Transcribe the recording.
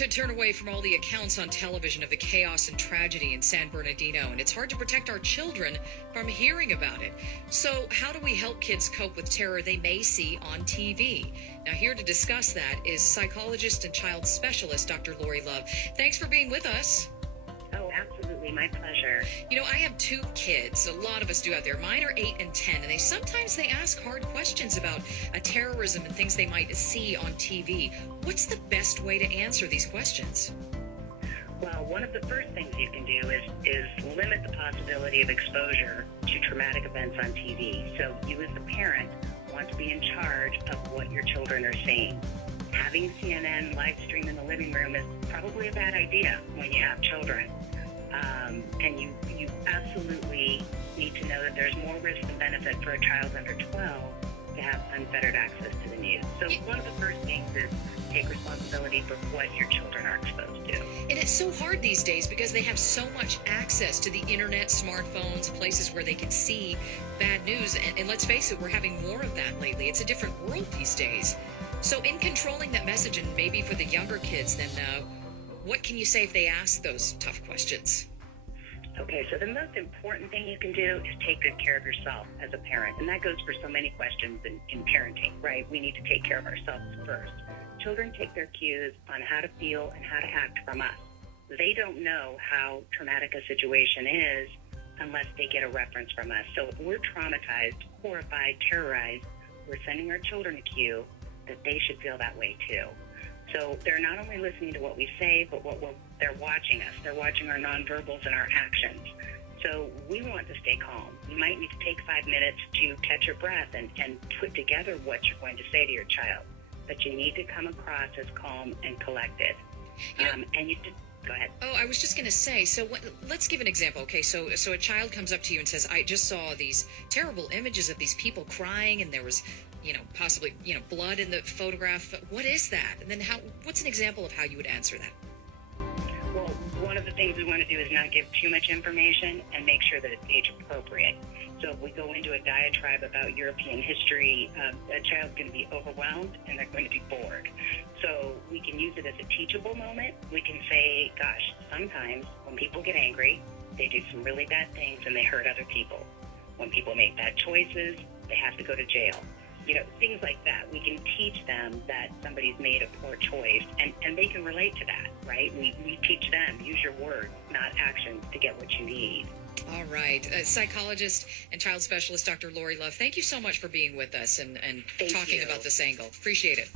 to turn away from all the accounts on television of the chaos and tragedy in San Bernardino, and it's hard to protect our children from hearing about it. So how do we help kids cope with terror they may see on TV? Now, here to discuss that is psychologist and child specialist Dr. Lori Love. Thanks for being with us. Oh, absolutely. My pleasure. You know, I have two kids. A lot of us do out there. Mine are 8 and 10, and sometimes they ask hard questions about terrorism and things they might see on TV. What's the best way to answer these questions? Well, one of the first things you can do is limit the possibility of exposure to traumatic events on TV. So you as the parent want to be in charge of what your children are seeing. Having CNN live stream in the living room is probably a bad idea when you have children. And you absolutely need to know that there's more risk than benefit for a child under 12 to have unfettered access to the news. So one of the first things is take responsibility for what your children are exposed to. And it's so hard these days because they have so much access to the internet, smartphones, places where they can see bad news. And let's face it, we're having more of that lately. It's a different world these days. So in controlling that message, and maybe for the younger kids, then what can you say if they ask those tough questions? Okay, so the most important thing you can do is take good care of yourself as a parent. And that goes for so many questions in parenting, right? We need to take care of ourselves first. Children take their cues on how to feel and how to act from us. They don't know how traumatic a situation is unless they get a reference from us. So if we're traumatized, horrified, terrorized, we're sending our children a cue that they should feel that way too. So they're not only listening to what we say, but they're watching us. They're watching our nonverbals and our actions. So we want to stay calm. You might need to take 5 minutes to catch your breath and put together what you're going to say to your child. But you need to come across as calm and collected. Go ahead. Oh, I was just going to say, so let's give an example. Okay, so a child comes up to you and says, I just saw these terrible images of these people crying, and there was, possibly, blood in the photograph. What is that? And then what's an example of how you would answer that? Well, one of the things we want to do is not give too much information and make sure that it's age appropriate. So if we go into a diatribe about European history, a child's going to be overwhelmed and they're going to be bored. So we can use it as a teachable moment. We can say, gosh, sometimes when people get angry, they do some really bad things and they hurt other people. When people make bad choices, they have to go to jail. Things like that. We can teach them that somebody's made a poor choice, and they can relate to that, right? We teach them, use your words, not actions, to get what you need. All right. Psychologist and child specialist Dr. Lori Love, thank you so much for being with us and talking about this angle. Appreciate it.